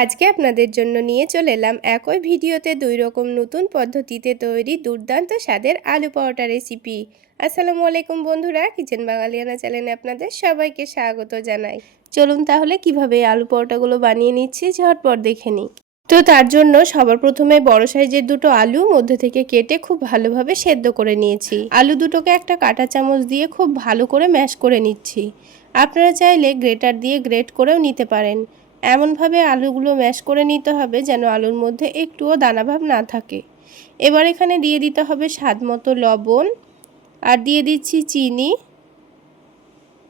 আজকে আপনাদের জন্য নিয়ে চলে এলাম একই ভিডিওতে দুই রকম নতুন পদ্ধতিতে তৈরি দুর্দান্ত স্বাদের আলু পরোটা রেসিপি। আসসালামু আলাইকুম বন্ধুরা, কিচেন বাঙালিয়ানা চ্যানেলে আপনাদের সবাইকে স্বাগত জানাই। চলুন তাহলে কিভাবে আলু পরোটাগুলো বানিয়ে নিচ্ছি ঝটপট দেখে নিই। তো তার জন্য সবার প্রথমে বড় সাইজের দুটো আলু মধ্যে থেকে কেটে খুব ভালোভাবে সেদ্ধ করে নিয়েছি। আলু দুটোকে একটা কাঁটা চামচ দিয়ে খুব ভালো করে ম্যাশ করে নিচ্ছি। আপনারা চাইলে গ্রেটার দিয়ে গ্রেট করেও নিতে পারেন। এমনভাবে আলুগুলো ম্যাশ করে নিতে হবে যেন আলুর মধ্যে একটুও দানাভাব না থাকে। এবার এখানে দিয়ে দিতে হবে স্বাদ মতো লবণ আর দিয়ে দিচ্ছি চিনি।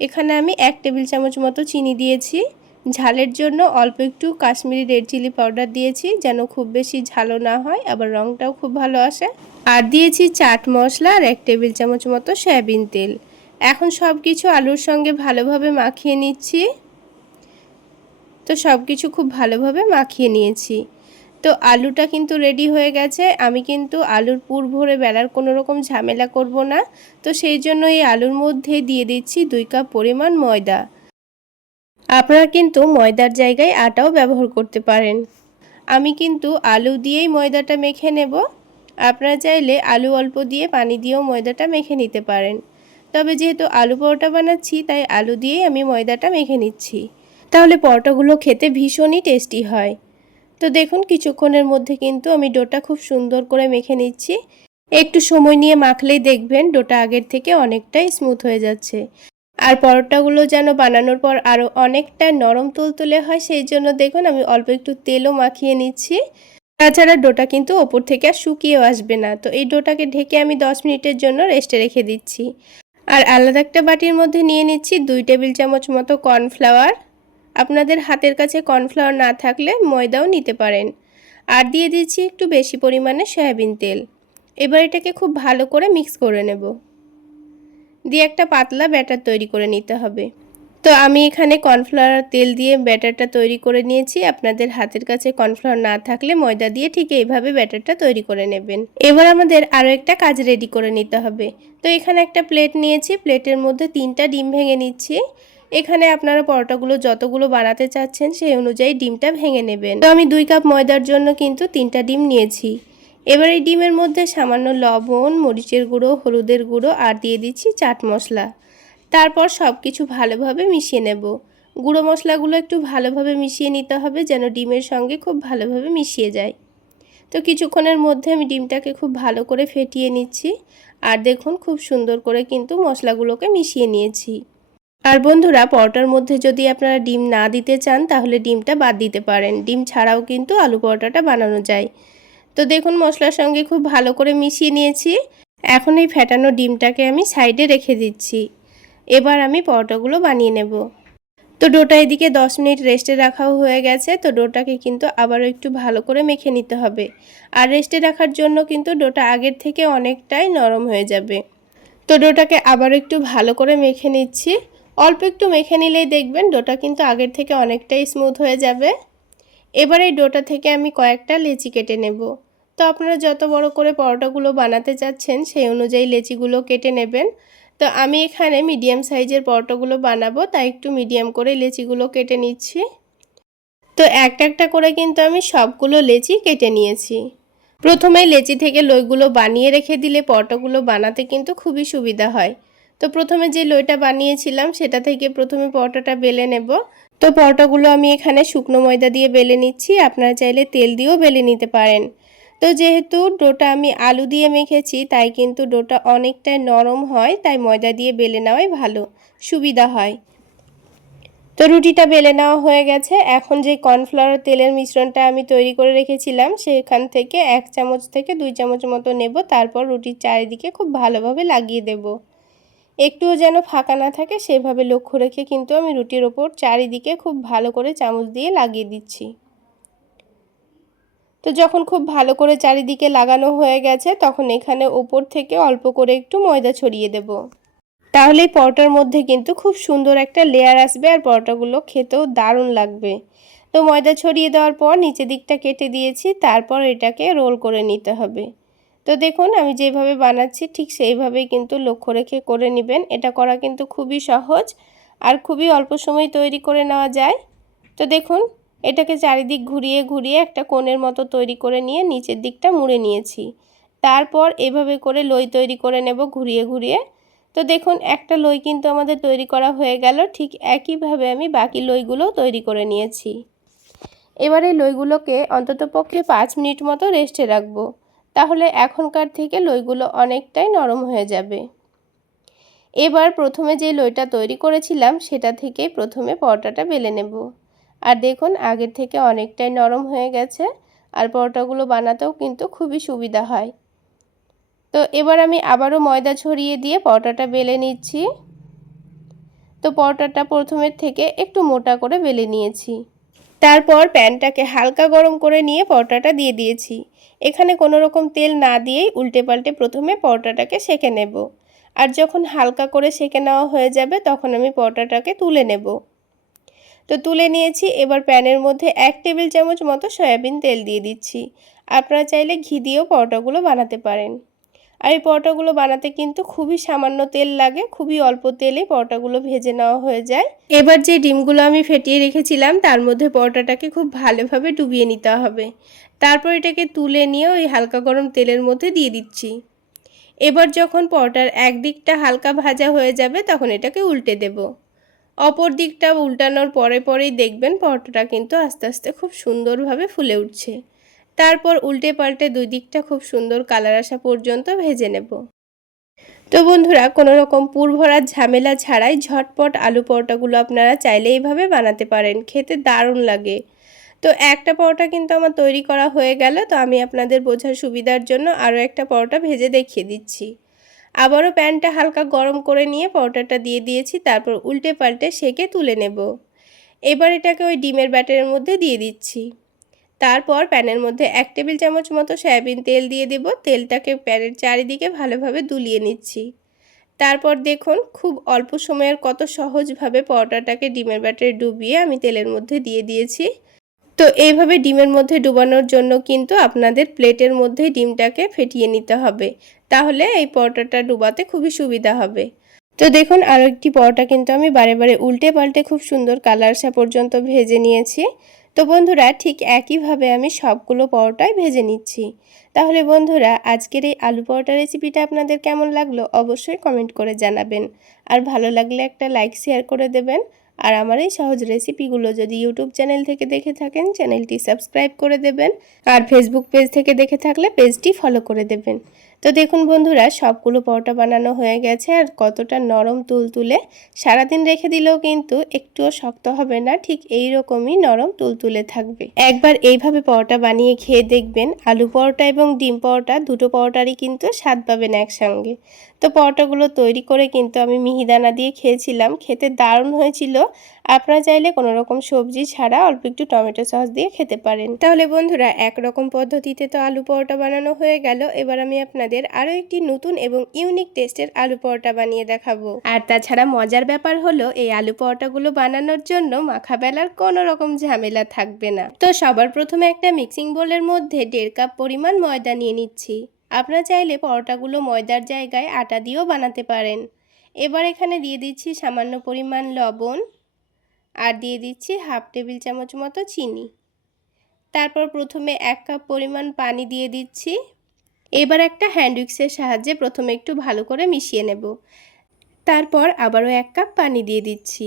এখানে আমি 1 টেবিল চামচ মতো চিনি দিয়েছি। ঝালের জন্য অল্প একটু কাশ্মীরি রেড চিলি পাউডার দিয়েছি যেন খুব বেশি ঝালও না হয়, আবার রঙটাও খুব ভালো আসে। আর দিয়েছি চাট মশলা আর 1 টেবিল চামচ মতো সয়াবিন তেল। এখন সব কিছু আলুর সঙ্গে ভালোভাবে মাখিয়ে নিচ্ছি। তো সব কিছু খুব ভালোভাবে মাখিয়ে নিয়েছি। তো আলুটা কিন্তু রেডি হয়ে গেছে। আমি কিন্তু আলুর পুর ভরে বেলার কোনো রকম ঝামেলা করব না। তো সেই জন্য এই আলুর মধ্যে দিয়ে দিচ্ছি 2 কাপ পরিমাণ ময়দা। আপনারা কিন্তু ময়দার জায়গায় আটাও ব্যবহার করতে পারেন। আমি কিন্তু আলু দিয়েই ময়দাটা মেখে নেব। আপনারা চাইলে আলু অল্প দিয়ে পানি দিয়েও ময়দাটা মেখে নিতে পারেন। তবে যেহেতু আলু পরোটা বানাচ্ছি তাই আলু দিয়েই আমি ময়দাটা মেখে নিচ্ছি। তাহলে পরোটাগুলো খেতে ভীষণই টেস্টি হয়। তো দেখুন কিছুক্ষণের মধ্যে কিন্তু আমি ডোটা খুব সুন্দর করে মেখে নিচ্ছি। একটু সময় নিয়ে মাখলেই দেখবেন ডোটা আগের থেকে অনেকটাই স্মুথ হয়ে যাচ্ছে। আর পরোটাগুলো যেন বানানোর পর আরও অনেকটা নরম তুলতুলে হয়, সেই জন্য দেখুন আমি অল্প একটু তেলও মাখিয়ে নিচ্ছি। তাছাড়া ডোটা কিন্তু ওপর থেকে আর শুকিয়েও আসবে না। তো এই ডোটাকে ঢেকে আমি 10 মিনিটের জন্য রেস্টে রেখে দিচ্ছি। আর আলাদা একটা বাটির মধ্যে নিয়ে নিচ্ছি 2 টেবিল চামচ মতো কর্নফ্লাওয়ার। আপনাদের হাতের কাছে কর্নফ্লাওয়ার না থাকলে ময়দাও নিতে পারেন। আর দিয়ে দিচ্ছি একটু বেশি পরিমাণে সয়াবিন তেল। এবার এটাকে খুব ভালো করে মিক্স করে নেব। দিয়ে একটা পাতলা ব্যাটার তৈরি করে নিতে হবে। তো আমি এখানে কর্নফ্লাওয়ার তেল দিয়ে ব্যাটারটা তৈরি করে নিয়েছি। আপনাদের হাতের কাছে কর্নফ্লাওয়ার না থাকলে ময়দা দিয়ে ঠিক এইভাবে ব্যাটারটা তৈরি করে নেবেন। এবার আমাদের আরও একটা কাজ রেডি করে নিতে হবে। তো এখানে একটা প্লেট নিয়েছি, প্লেটের মধ্যে 3টা ডিম ভেঙে নিচ্ছি। এখানে আপনারা পরোটাগুলো যতগুলো বানাতে চাচ্ছেন সেই অনুযায়ী ডিমটা ভেঙে নেবেন। তো আমি 2 কাপ ময়দার জন্য কিন্তু 3টা ডিম নিয়েছি। এবার এই ডিমের মধ্যে সামান্য লবণ, মরিচের গুঁড়ো, হলুদের গুঁড়ো আর দিয়ে দিচ্ছি চাট মশলা। তারপর সব কিছু ভালোভাবে মিশিয়ে নেব। গুঁড়ো মশলাগুলো একটু ভালোভাবে মিশিয়ে নিতে হবে যেন ডিমের সঙ্গে খুব ভালোভাবে মিশিয়ে যায়। তো কিছুক্ষণের মধ্যে আমি ডিমটাকে খুব ভালো করে ফেটিয়ে নিচ্ছি। আর দেখুন খুব সুন্দর করে কিন্তু মশলাগুলোকে মিশিয়ে নিয়েছি। আর বন্ধুরা, পরোটার মধ্যে যদি আপনারা ডিম না দিতে চান তাহলে ডিমটা বাদ দিতে পারেন। ডিম ছাড়াও কিন্তু আলু পরোটাটা বানানো যায়। তো দেখুন মশলার সঙ্গে খুব ভালো করে মিশিয়ে নিয়েছি। এখন এই ফেটানো ডিমটাকে আমি সাইডে রেখে দিচ্ছি। এবার আমি পরোটাগুলো বানিয়ে নেব। তো ডোটা এদিকে 10 মিনিট রেস্টে রাখাও হয়ে গেছে। তো ডোটাকে কিন্তু আবারও একটু ভালো করে মেখে নিতে হবে। আর রেস্টে রাখার জন্য কিন্তু ডোটা আগের থেকে অনেকটাই নরম হয়ে যাবে। তো ডোটাকে আবারও একটু ভালো করে মেখে নিচ্ছি। অল্প একটু মেখে নিলেই দেখবেন ডোটা কিন্তু আগের থেকে অনেকটাই স্মুথ হয়ে যাবে। এবার এই ডোটা থেকে আমি কয়েকটা লেচি কেটে নেব। তো আপনারা যত বড় করে পরোটাগুলো বানাতে চাচ্ছেন সেই অনুযায়ী লেচিগুলো কেটে নেবেন। তো আমি এখানে মিডিয়াম সাইজের পরোটাগুলো বানাবো তাই একটু মিডিয়াম করে লেচিগুলো কেটে নিচ্ছি। তো একটা একটা করে কিন্তু আমি সবগুলো লেচি কেটে নিয়েছি। প্রথমে লেচি থেকে লইগুলো বানিয়ে রেখে দিলে পরোটাগুলো বানাতে কিন্তু খুবই সুবিধা হয়। তো প্রথমে যে লইটা বানিয়েছিলাম সেটা থেকে প্রথমে পরোটাটা বেলে নেব। তো পরোটাগুলো আমি এখানে শুকনো ময়দা দিয়ে বেলে নিচ্ছি। আপনারা চাইলে তেল দিয়েও বেলে নিতে পারেন। তো যেহেতু ডোটা আমি আলু দিয়ে মেখেছি তাই কিন্তু ডোটা অনেকটাই নরম হয়, তাই ময়দা দিয়ে বেলে নেওয়াই ভালো, সুবিধা হয়। তো রুটিটা বেলে নেওয়া হয়ে গেছে। এখন যে কর্নফ্লাওয়ার তেলের মিশ্রণটা আমি তৈরি করে রেখেছিলাম সেখান থেকে 1 চামচ থেকে 2 চামচ মতো নেব। তারপর রুটির চারিদিকে খুব ভালোভাবে লাগিয়ে দেব। একটুও যেন ফাঁকা না থাকে সেভাবে লক্ষ্য রেখে কিন্তু আমি রুটির ওপর চারিদিকে খুব ভালো করে চামচ দিয়ে লাগিয়ে দিচ্ছি। তো যখন খুব ভালো করে চারিদিকে লাগানো হয়ে গেছে তখন এখানে ওপর থেকে অল্প করে একটু ময়দা ছড়িয়ে দেব। তাহলে এই পরোটার মধ্যে কিন্তু খুব সুন্দর একটা লেয়ার আসবে আর পরোটাগুলো খেতেও দারুণ লাগবে। তো ময়দা ছড়িয়ে দেওয়ার পর নিচের দিকটা কেটে দিয়েছি, তারপর এটাকে রোল করে নিতে হবে। তো দেখুন আমি যেভাবে বানাচ্ছি ঠিক সেইভাবেই কিন্তু লক্ষ্য রেখে করে নেবেন। এটা করা কিন্তু খুবই সহজ আর খুবই অল্প সময় তৈরি করে নেওয়া যায়। তো দেখুন এটাকে চারিদিক ঘুরিয়ে ঘুরিয়ে একটা কোণের মতো তৈরি করে নিয়ে নিচের দিকটা মুড়ে নিয়েছি। তারপর এভাবে করে লই তৈরি করে নেব ঘুরিয়ে ঘুরিয়ে। তো দেখুন একটা লই কিন্তু আমাদের তৈরি করা হয়ে গেল। ঠিক একইভাবে আমি বাকি লইগুলোও তৈরি করে নিয়েছি। এবার এই লইগুলোকে অন্ততপক্ষে 5 মিনিট মতো রেস্টে রাখবো। তাহলে এখনকার থেকে লইগুলো অনেকটাই নরম হয়ে যাবে। এবার প্রথমে যে লইটা তৈরি করেছিলাম সেটা থেকেই প্রথমে পরোটাটা বেলে নেব। আর দেখুন আগের থেকে অনেকটাই নরম হয়ে গেছে, আর পরোটাগুলো বানাতেও কিন্তু খুবই সুবিধা হয়। তো এবার আমি আবারও ময়দা ছড়িয়ে দিয়ে পরোটাটা বেলে নিচ্ছি। তো পরোটাটা প্রথমের থেকে একটু মোটা করে বেলে নিয়েছি। তারপর প্যানটাকে হালকা গরম করে নিয়ে পরোটাটা দিয়ে দিয়েছি। এখানে কোনো রকম তেল না দিয়েই উল্টে পাল্টে প্রথমে পরোটাটাকে সেঁকে নেব। আর যখন হালকা করে সেঁকে নেওয়া হয়ে যাবে তখন আমি পরোটাটাকে তুলে নেব। তো তুলে নিয়েছি। এবার প্যানের মধ্যে 1 টেবিল চামচ মতো সয়াবিন তেল দিয়ে দিচ্ছি। আপনারা চাইলে ঘি দিয়েও পরোটাগুলো বানাতে পারেন। আর এই পরোটাগুলো বানাতে কিন্তু খুবই সামান্য তেল লাগে, খুবই অল্প তেলেই পরোটাগুলো ভেজে নেওয়া হয়ে যায়। এবার যে ডিমগুলো আমি ফেটিয়ে রেখেছিলাম তার মধ্যে পরোটাটাকে খুব ভালোভাবে ডুবিয়ে নিতে হবে। তারপর এটাকে তুলে নিয়ে ওই হালকা গরম তেলের মধ্যে দিয়ে দিচ্ছি। এবার যখন পরোটার এক দিকটা হালকা ভাজা হয়ে যাবে তখন এটাকে উল্টে দেব। অপর দিকটা উল্টানোর পরে পরেই দেখবেন পরোটাটা কিন্তু আস্তে আস্তে খুব সুন্দরভাবে ফুলে উঠছে। তারপর উল্টে পাল্টে দুই দিকটা খুব সুন্দর কালার আসা পর্যন্ত ভেজে নেব। তো বন্ধুরা, কোনো রকম পুর ভরার ঝামেলা ছাড়াই ঝটপট আলু পরোটাগুলো আপনারা চাইলে এইভাবে বানাতে পারেন, খেতে দারুণ লাগে। তো একটা পরোটা কিন্তু আমার তৈরি করা হয়ে গেল। তো আমি আপনাদের বোঝার সুবিধার জন্য আরও একটা পরোটা ভেজে দেখিয়ে দিচ্ছি। আবারও প্যানটা হালকা গরম করে নিয়ে পরোটাটা দিয়ে দিয়েছি। তারপর উল্টে পাল্টে সেঁকে তুলে নেব। এবার এটাকে ওই ডিমের ব্যাটারের মধ্যে দিয়ে দিচ্ছি। তারপর প্যানের মধ্যে 1 টেবিল চামচ মতো সয়াবিন তেল দিয়ে দেব। তেলটাকে প্যানের চারিদিকে ভালোভাবে দুলিয়ে নিচ্ছি। তারপর দেখুন খুব অল্প সময়ের কত সহজভাবে পরোটাটাকে ডিমের ব্যাটারে ডুবিয়ে আমি তেলের মধ্যে দিয়ে দিয়েছি। তো এইভাবে ডিমের মধ্যে ডুবানোর জন্য কিন্তু আপনাদের প্লেটের মধ্যে ডিমটাকে ফেটিয়ে নিতে হবে, তাহলে এই পরোটাটা ডুবাতে খুবই সুবিধা হবে। তো দেখুন আরও একটি পরোটা কিন্তু আমি বারে বারে উল্টে পাল্টে খুব সুন্দর কালার আসা পর্যন্ত ভেজে নিয়েছি। তো বন্ধুরা, ঠিক একইভাবে আমি সবগুলো পরোটাই ভেজে নিচ্ছি। তাহলে বন্ধুরা, আজকের এই আলু পরোটা রেসিপিটা আপনাদের কেমন লাগলো অবশ্যই কমেন্ট করে জানাবেন। আর ভালো লাগলে একটা লাইক শেয়ার করে দেবেন। আর আমার এই সহজ রেসিপিগুলো যদি ইউটিউব চ্যানেল থেকে দেখে থাকেন চ্যানেলটি সাবস্ক্রাইব করে দেবেন। আর ফেসবুক পেজ থেকে দেখে থাকলে পেজটি ফলো করে দেবেন। তো দেখুন বন্ধুরা, সবগুলো পরোটা বানানো হয়ে গেছে আর কতটা নরম তুলতুলে। সারাদিন রেখে দিলেও কিন্তু একটুও শক্ত হবে না, ঠিক এই রকমই নরম তুলতুলে থাকবে। একবার এইভাবে পরোটা বানিয়ে খেয়ে দেখবেন। আলু পরোটা এবং ডিম পরোটা দুটো পরোটারই কিন্তু স্বাদ পাবেন একসঙ্গে। তো পরোটাগুলো তৈরি করে কিন্তু আমি মিহিদানা দিয়ে খেয়েছিলাম, খেতে দারুণ হয়েছিল। আপনারা চাইলে কোনো রকম সবজি ছাড়া অল্প একটু টমেটো সস দিয়ে খেতে পারেন। তাহলে বন্ধুরা, একরকম পদ্ধতিতে তো আলু পরোটা বানানো হয়ে গেল। এবার আমি আপনাদের আরও একটি নতুন এবং ইউনিক টেস্টের আলু পরোটা বানিয়ে দেখাবো। আর তাছাড়া মজার ব্যাপার হলো এই আলু পরোটাগুলো বানানোর জন্য মাখা বেলার কোনো রকম ঝামেলা থাকবে না। তো সবার প্রথমে একটা মিক্সিং বোলের মধ্যে 1.5 কাপ পরিমাণ ময়দা নিয়ে নিচ্ছি। আপনারা চাইলে পরোটাগুলো ময়দার জায়গায় আটা দিয়েও বানাতে পারেন। এবার এখানে দিয়ে দিচ্ছি সামান্য পরিমাণ লবণ আর দিয়ে দিচ্ছি হাফ টেবিল চামচ মতো চিনি। তারপর প্রথমে 1 কাপ পরিমাণ পানি দিয়ে দিচ্ছি। এবার একটা হ্যান্ড উইক্সের সাহায্যে প্রথমে একটু ভালো করে মিশিয়ে নেব। তারপর আবারও 1 কাপ পানি দিয়ে দিচ্ছি।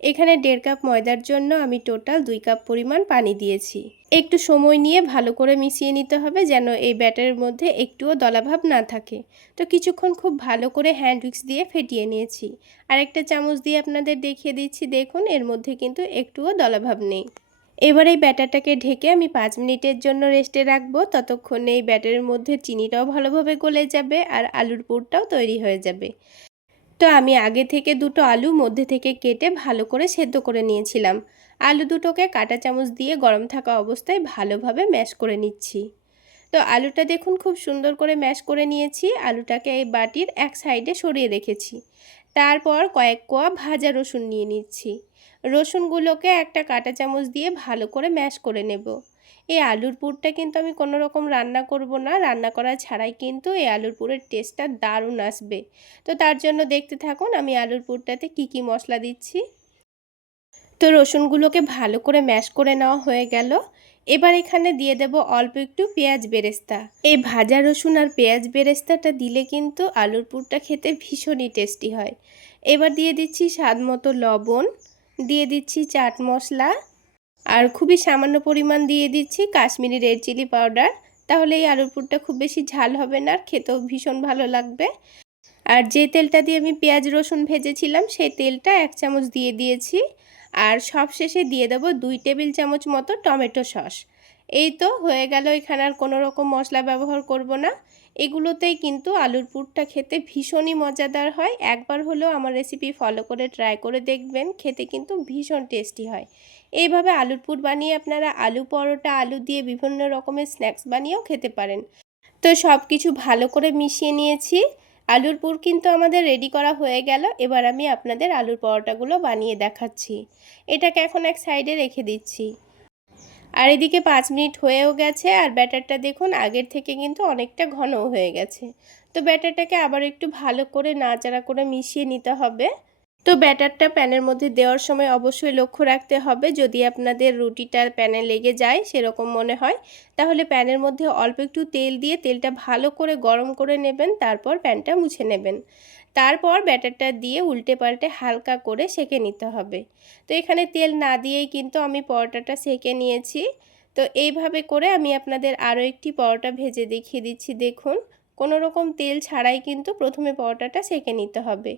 এখানে 1.5 কাপ ময়দার জন্য আমি টোটাল 2 কাপ পরিমাণ পানি দিয়েছি। একটু সময় নিয়ে ভালো করে মিশিয়ে নিতে হবে যেন এই ব্যাটারের মধ্যে একটুও দলাভাব না থাকে। তো কিছুক্ষণ খুব ভালো করে হ্যান্ড উইক্স দিয়ে ফেটিয়ে নিয়েছি। আর একটা চামচ দিয়ে আপনাদের দেখিয়ে দিচ্ছি, দেখুন এর মধ্যে কিন্তু একটুও দলাভাব নেই। এবার এই ব্যাটারটাকে ঢেকে আমি 5 মিনিটের জন্য রেস্টে রাখবো। ততক্ষণে এই ব্যাটারের মধ্যে চিনিটাও ভালোভাবে গলে যাবে আর আলুর পুরটাও তৈরি হয়ে যাবে। তো আমি আগে থেকে দুটো আলু মধ্যে থেকে কেটে ভালো করে সেদ্ধ করে নিয়েছিলাম। আলু দুটোকে কাঁটা চামচ দিয়ে গরম থাকা অবস্থায় ভালোভাবে ম্যাশ করে নিচ্ছি। তো আলুটা দেখুন খুব সুন্দর করে ম্যাশ করে নিয়েছি। আলুটাকে এই বাটির এক সাইডে সরিয়ে রেখেছি। তারপর কয়েক কোয়া ভাজা রসুন নিয়ে নিচ্ছি। রসুনগুলোকে একটা কাঁটা চামচ দিয়ে ভালো করে ম্যাশ করে নেব। এই আলুর পুরটা কিন্তু আমি কোনো রকম রান্না করব না, রান্না করা ছাড়াই কিন্তু এই আলুর পুরের টেস্টটা দারুণ আসবে। তো তার জন্য দেখতে থাকুন আমি আলুর পুরটাতে কি কি মশলা দিচ্ছি। তো রসুনগুলোকে ভালো করে ম্যাশ করে নেওয়া হয়ে গেল। এবার এখানে দিয়ে দেব অল্প একটু পেঁয়াজ বেরেস্তা। এই ভাজা রসুন আর পেঁয়াজ বেরেস্তাটা দিলে কিন্তু আলুর পুরটা খেতে ভীষণই টেস্টি হয়। এবার দিয়ে দিচ্ছি স্বাদ মতো লবণ, দিয়ে দিচ্ছি চাট মশলা, আর খুবই সামান্য পরিমাণ দিয়ে দিচ্ছি কাশ্মীরি রেড চিলি পাউডার। তাহলে এই আলুর পুরটা খুব বেশি ঝাল হবে না আর খেতেও ভীষণ ভালো লাগবে। আর যে তেলটা দিয়ে আমি পেঁয়াজ রসুন ভেজেছিলাম সেই তেলটা 1 চামচ দিয়ে দিয়েছি। আর সবশেষে দিয়ে দেব 2 টেবিল চামচ মতো টমেটো সস। এই তো হয়ে গেল। এখানে আর কোনো রকম মশলা ব্যবহার করব না। এগুলোতেই কিন্তু আলুর পুরটা খেতে ভীষণই মজাদার হয়। একবার হলেও আমার রেসিপি ফলো করে ট্রাই করে দেখবেন, খেতে কিন্তু ভীষণ টেস্টি হয়। এইভাবে আলুর পুর বানিয়ে আপনারা আলু পরোটা, আলু দিয়ে বিভিন্ন রকমের স্ন্যাক্স বানিয়েও খেতে পারেন। তো সব কিছু ভালো করে মিশিয়ে নিয়েছি। আলুর পুর কিন্তু আমাদের রেডি করা হয়ে গেল। এবার আমি আপনাদের আলুর পরোটাগুলো বানিয়ে দেখাচ্ছি। এটাকে এখন এক সাইডে রেখে দিচ্ছি। আর এদিকে 5 মিনিট হয়েও গেছে আর ব্যাটারটা দেখুন আগের থেকে কিন্তু অনেকটা ঘনও হয়ে গেছে। তো ব্যাটারটাকে আবার একটু ভালো করে নাড়াচাড়া করে মিশিয়ে নিতে হবে। তো ব্যাটারটা প্যানের মধ্যে দেওয়ার সময় অবশ্যই লক্ষ্য রাখতে হবে, যদি আপনাদের রুটিটা প্যানে লেগে যায় সেরকম মনে হয়, তাহলে প্যানের মধ্যে অল্প একটু তেল দিয়ে তেলটা ভালো করে গরম করে নেবেন, তারপর প্যানটা মুছে নেবেন। তারপর ব্যাটারটা দিয়ে উল্টে পাল্টে হালকা করে সেঁকে নিতে হবে। তো এখানে তেল না দিয়েই কিন্তু আমি পরোটাটা সেঁকে নিয়েছি। তো এইভাবে করে আমি আপনাদের আরও একটি পরোটা ভেজে দেখিয়ে দিচ্ছি। দেখুন, কোনো রকম তেল ছাড়াই কিন্তু প্রথমে পরোটাটা সেঁকে নিতে হবে।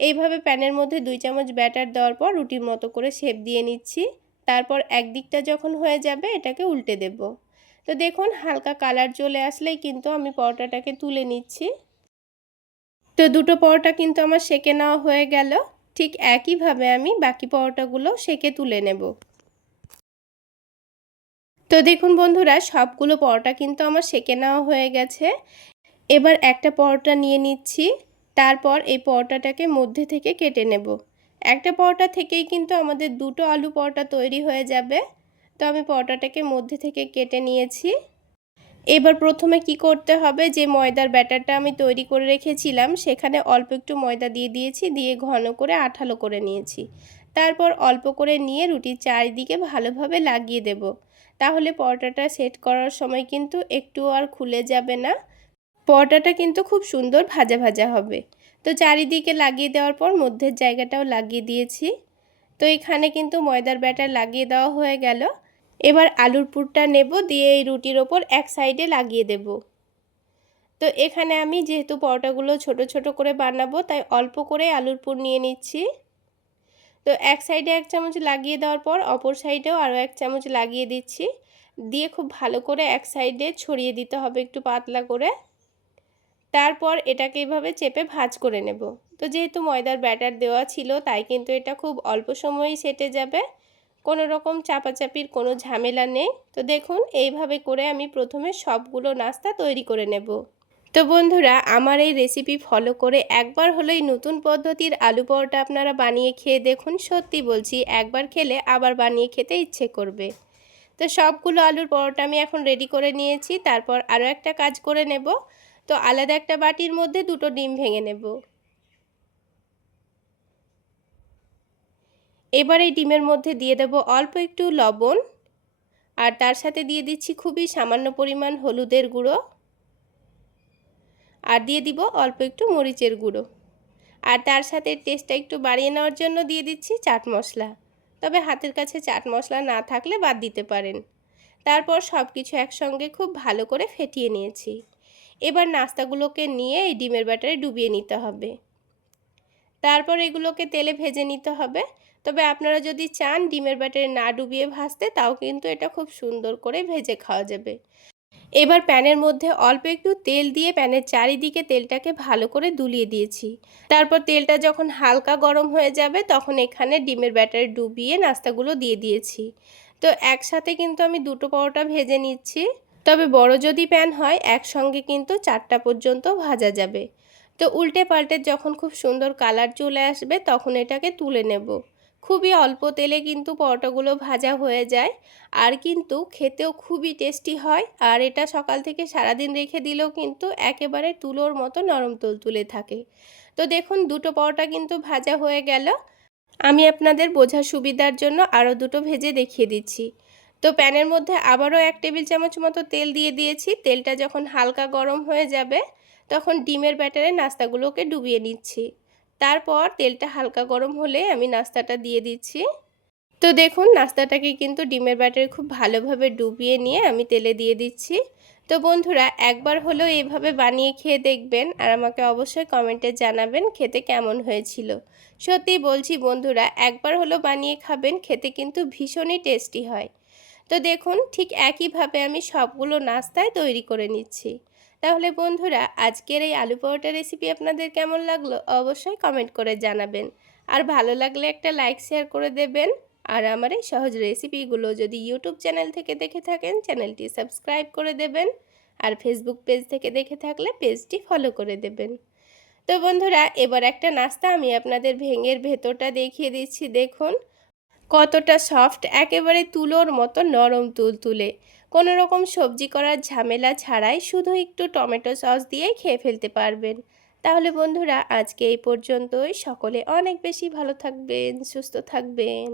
এইভাবে প্যানের মধ্যে 2 চামচ ব্যাটার দেওয়ার পর রুটির মতো করে শেপ দিয়ে নিচ্ছি। তারপর একদিকটা যখন হয়ে যাবে এটাকে উল্টে দেব। তো দেখুন হালকা কালার চলে আসলেই কিন্তু আমি পরোটাটাকে তুলে নিচ্ছি। তো দুটো পরোটা কিন্তু আমার সেঁকে নেওয়া হয়ে গেল। ঠিক একইভাবে আমি বাকি পরোটাগুলো সেঁকে তুলে নেব। তো দেখুন বন্ধুরা, সবগুলো পরোটা কিন্তু আমার সেঁকে নেওয়া হয়ে গেছে। এবার একটা পরোটা নিয়ে নিচ্ছি। তারপর এই পরোটাটাকে মধ্যে থেকে কেটে নেব। একটা পরোটা থেকেই কিন্তু আমাদের দুটো আলু পরোটা তৈরি হয়ে যাবে। তো আমি পরোটাটাকে মধ্যে থেকে কেটে নিয়েছি। এবার প্রথমে কি করতে হবে, যে ময়দার ব্যাটারটা আমি তৈরি করে রেখেছিলাম সেখানে অল্প একটু ময়দা দিয়ে দিয়েছি, দিয়ে ঘন করে আঠালো করে নিয়েছি। তারপর অল্প করে নিয়ে রুটির চারিদিকে ভালোভাবে লাগিয়ে দেব। তাহলে পরোটাটা সেট করার সময় কিন্তু একটু আর খুলে যাবে না। পরোটাটা কিন্তু খুব সুন্দর ভাজা ভাজা হবে। তো চারিদিকে লাগিয়ে দেওয়ার পর মধ্যের জায়গাটাও লাগিয়ে দিয়েছি। তো এখানে কিন্তু ময়দার ব্যাটার লাগিয়ে দেওয়া হয়ে গেল। এবার আলুর পুরটা নেব, দিয়ে এই রুটির ওপর এক সাইডে লাগিয়ে দেব। তো এখানে আমি যেহেতু পরোটাগুলো ছোট ছোট করে বানাবো তাই অল্প করে আলুর পুর নিয়ে নিচ্ছি। তো এক সাইডে 1 চামচ লাগিয়ে দেওয়ার পর অপর সাইডেও আরও 1 চামচ লাগিয়ে দিচ্ছি। দিয়ে খুব ভালো করে এক সাইডে ছড়িয়ে দিতে হবে একটু পাতলা করে। তারপর এটাকে এভাবে চেপে ভাঁজ করে নেব। তো যেহেতু ময়দার ব্যাটার দেওয়া ছিল তাই কিন্তু এটা খুব অল্প সময়েই সেটে যাবে। কোনো রকম চাপাচাপির কোনো ঝামেলা নেই। তো দেখুন এইভাবে করে আমি প্রথমে সবগুলো নাস্তা তৈরি করে নেব। তো বন্ধুরা, আমার এই রেসিপি ফলো করে একবার হলেই নতুন পদ্ধতির আলু পরোটা আপনারা বানিয়ে খেয়ে দেখুন। সত্যি বলছি, একবার খেলে আবার বানিয়ে খেতে ইচ্ছে করবে। তো সবগুলো আলুর পরোটা আমি এখন রেডি করে নিয়েছি। তারপর আরও একটা কাজ করে নেব। তো আলাদা একটা বাটির মধ্যে 2টো ডিম ভেঙে নেব। এবার এই ডিমের মধ্যে দিয়ে দেব অল্প একটু লবণ, আর তার সাথে দিয়ে দিচ্ছি খুবই সামান্য পরিমাণ হলুদের গুঁড়ো, আর দিয়ে দিব অল্প একটু মরিচের গুঁড়ো, আর তার সাথে টেস্টটা একটু বাড়িয়ে নেওয়ার জন্য দিয়ে দিচ্ছি চাট মশলা। তবে হাতের কাছে চাট মশলা না থাকলে বাদ দিতে পারেন। তারপর সব কিছু একসঙ্গে খুব ভালো করে ফেটিয়ে নিয়েছি। এবার নাস্তাগুলোকে নিয়ে এই ডিমের ব্যাটারে ডুবিয়ে নিতে হবে। তারপর এগুলোকে তেলে ভেজে নিতে হবে। তবে আপনারা যদি চান ডিমের ব্যাটারে না ডুবিয়ে ভাজতে, তাও কিন্তু এটা খুব সুন্দর করে ভেজে খাওয়া যাবে। এবার প্যানের মধ্যে অল্প একটু তেল দিয়ে প্যানের চারিদিকে তেলটাকে ভালো করে দুলিয়ে দিয়েছি। তারপর তেলটা যখন হালকা গরম হয়ে যাবে তখন এখানে ডিমের ব্যাটারে ডুবিয়ে নাস্তাগুলো দিয়ে দিয়েছি। তো একসাথে কিন্তু আমি দুটো পরোটা ভেজে নিচ্ছি। তবে বড় যদি প্যান হয় একসঙ্গে কিন্তু 4টা পর্যন্ত ভাজা যাবে। তো উল্টে পাল্টে যখন খুব সুন্দর কালার চলে আসবে তখন এটাকে তুলে নেব। খুবই অল্প তেলে কিন্তু পরোটাগুলো ভাজা হয়ে যায়, আর কিন্তু খেতেও খুবই টেস্টি হয়। আর এটা সকাল থেকে সারাদিন রেখে দিলেও কিন্তু একেবারে তুলোর মতো নরম তুলতুলে থাকে। তো দেখুন দুটো পরোটা কিন্তু ভাজা হয়ে গেল। আমি আপনাদের বোঝার সুবিধার জন্য আরও দুটো ভেজে দেখিয়ে দিচ্ছি। তো প্যানের মধ্যে আবারও 1 টেবিল চামচ মতো তেল দিয়ে দিয়েছি। তেলটা যখন হালকা গরম হয়ে যাবে তখন ডিমের ব্যাটারে নাস্তাগুলোকে ডুবিয়ে নিচ্ছি। তারপর তেলটা হালকা গরম হলে আমি নাস্তাটা দিয়ে দিচ্ছি। তো দেখুন নাস্তাটাকে কিন্তু ডিমের ব্যাটারে খুব ভালোভাবে ডুবিয়ে নিয়ে আমি তেলে দিয়ে দিচ্ছি। তো বন্ধুরা একবার হলেও এইভাবে বানিয়ে খেয়ে দেখবেন আর আমাকে অবশ্যই কমেন্টে জানাবেন খেতে কেমন হয়েছিল। সত্যি বলছি বন্ধুরা একবার হলেও বানিয়ে খাবেন, খেতে কিন্তু ভীষণই টেস্টি হয়। তো দেখুন ঠিক একইভাবে আমি সবগুলো নাস্তায় তৈরি করে নিচ্ছি। তাহলে বন্ধুরা আজকের এই আলু পরোটা রেসিপি আপনাদের কেমন লাগলো অবশ্যই কমেন্ট করে জানাবেন। আর ভালো লাগলে একটা লাইক শেয়ার করে দেবেন। আর আমার এই সহজ রেসিপিগুলো যদি ইউটিউব চ্যানেল থেকে দেখে থাকেন চ্যানেলটি সাবস্ক্রাইব করে দেবেন। আর ফেসবুক পেজ থেকে দেখে থাকলে পেজটি ফলো করে দেবেন। তো বন্ধুরা এবার একটা নাস্তা আমি আপনাদের ভেঙের ভেতরটা দেখিয়ে দিচ্ছি। দেখুন কতটা সফট, একেবারে তুলোর মতো নরম তুলতুলে। কোনো রকম সবজি করার ঝামেলা ছাড়াই শুধু একটু টমেটো সস দিয়েই খেয়ে ফেলতে পারবেন। তাহলে বন্ধুরা আজকে এই পর্যন্তই। সকলে অনেক বেশি ভালো থাকবেন, সুস্থ থাকবেন।